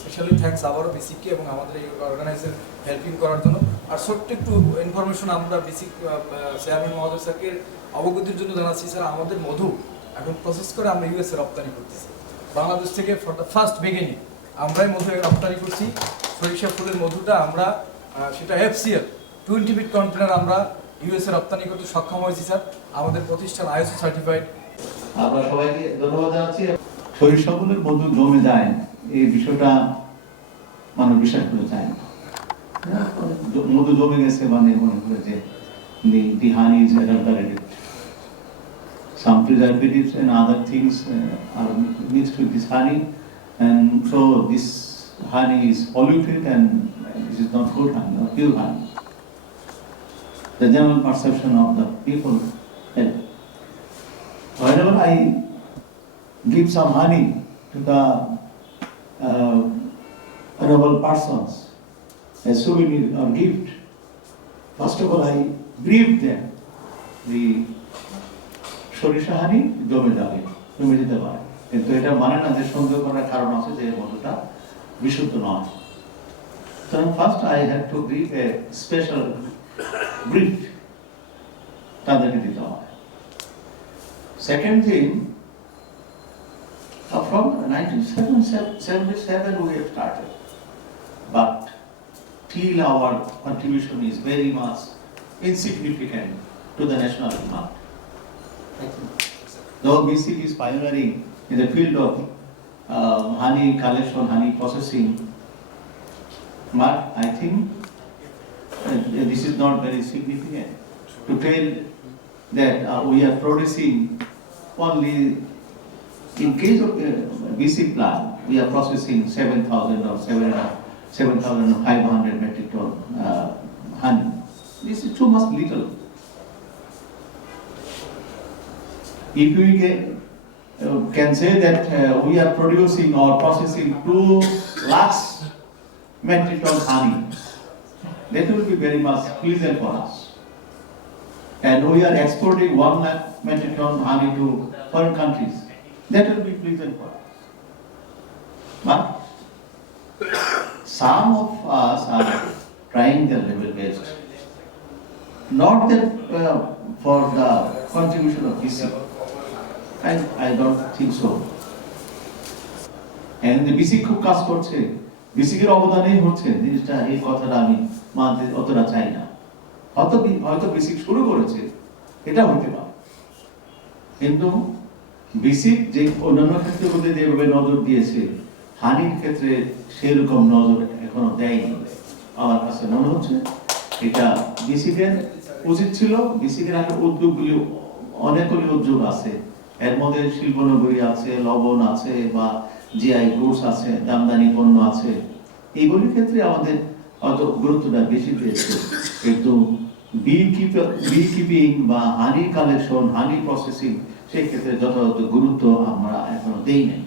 Specially thanks আবারও বেসিককে এবং আমাদের এই অর্গানাইজের হেল্পিং করার জন্য। আর ছোট্ট একটু ইনফরমেশন আমরা বেসিক চেয়ারম্যান মহোদয় স্যারকে অবগতির জন্য জানাচ্ছি, স্যার আমাদের মধু এখন প্রসেস করে আমরা ইউএসএ রপ্তানি করতেছি। বাংলাদেশ থেকে ফর দ্য ফার্স্ট বিগিনিং আমরাই মধু রপ্তানি করছি। সরিষা ফুলের মধুটা আমরা সেটা FCL 20 ফিট কন্টেনার আমরা ইউএসএ রপ্তানি করতে সক্ষম হয়েছি স্যার। আমাদের প্রতিষ্ঠান ISO সার্টিফাইড। আমরা সবাইকে ধন্যবাদ জানাচ্ছি। সরিষা ফুলের মধু জমে যায় এই বিষয়টা মানুষ বিশ্বাস করতে চায় না। মধু জমে গেছে মানে মনে করে যে the honey is adulterated. Some preservatives and other things are mixed with this honey, and so this honey is polluted and this is not good honey or pure honey. The general perception of the people. Whenever I give some honey to the honorable persons as souvenir or gift, first of all I brief them the সরিষা হানি জমে যেতে পারে, কিন্তু এটা মানে না যে সন্দেহ করার কারণ আছে যে মধুটা বিশুদ্ধ নয়। So first I had to give a special brief তাদেরকে দিতে হয়। Second thing, from 1977 we have started, but till our contribution is very much insignificant to the national demand. Though BCG is pioneering in the field of honey collection, honey processing, but I think this is not very significant. To tell that we are producing only, in case of BC plant, we are processing 7,000 or 7,500 metric ton honey. This is too much little. If we can say that we are producing or processing 2 lakhs metric ton honey, that will be very much pleasant for us. And we are exporting 1 lakh metric ton honey to foreign countries, that will be pleasant for us. But some of us are trying their level best, not that for the contribution of BC. I don't think so. And the BC খুব কাজ করছে, BC এর অবদানই হচ্ছে জিনিসটা, এই কথাটা আমি মানতে অতটা চাই না। হয়তো BC শুরু করেছে, এটা হতে পারে, কিন্তু BC যে অন্যান্য ক্ষেত্রগুলোতে যেভাবে নজর দিয়েছে, হানির ক্ষেত্রে সেরকম নজর এখনো দেয়নি। আমার কাছে মনে হচ্ছে এটা BC এর উচিত ছিল। BC এর আগে উদ্যোগগুলি অনেকগুলি উদ্যোগ আছে, এর মধ্যে শিল্পনগরী আছে, লবণ আছে, বা জিআই গুডস আছে, আমদানি পণ্য আছে, এইগুলির ক্ষেত্রে আমাদের হয়তো গুরুত্বটা বেশি পেয়েছে, কিন্তু বি কিপিং বা হানি কালেকশন, হানি প্রসেসিং, সেই ক্ষেত্রে যথাযথ গুরুত্ব আমরা এখনো দেই নাই।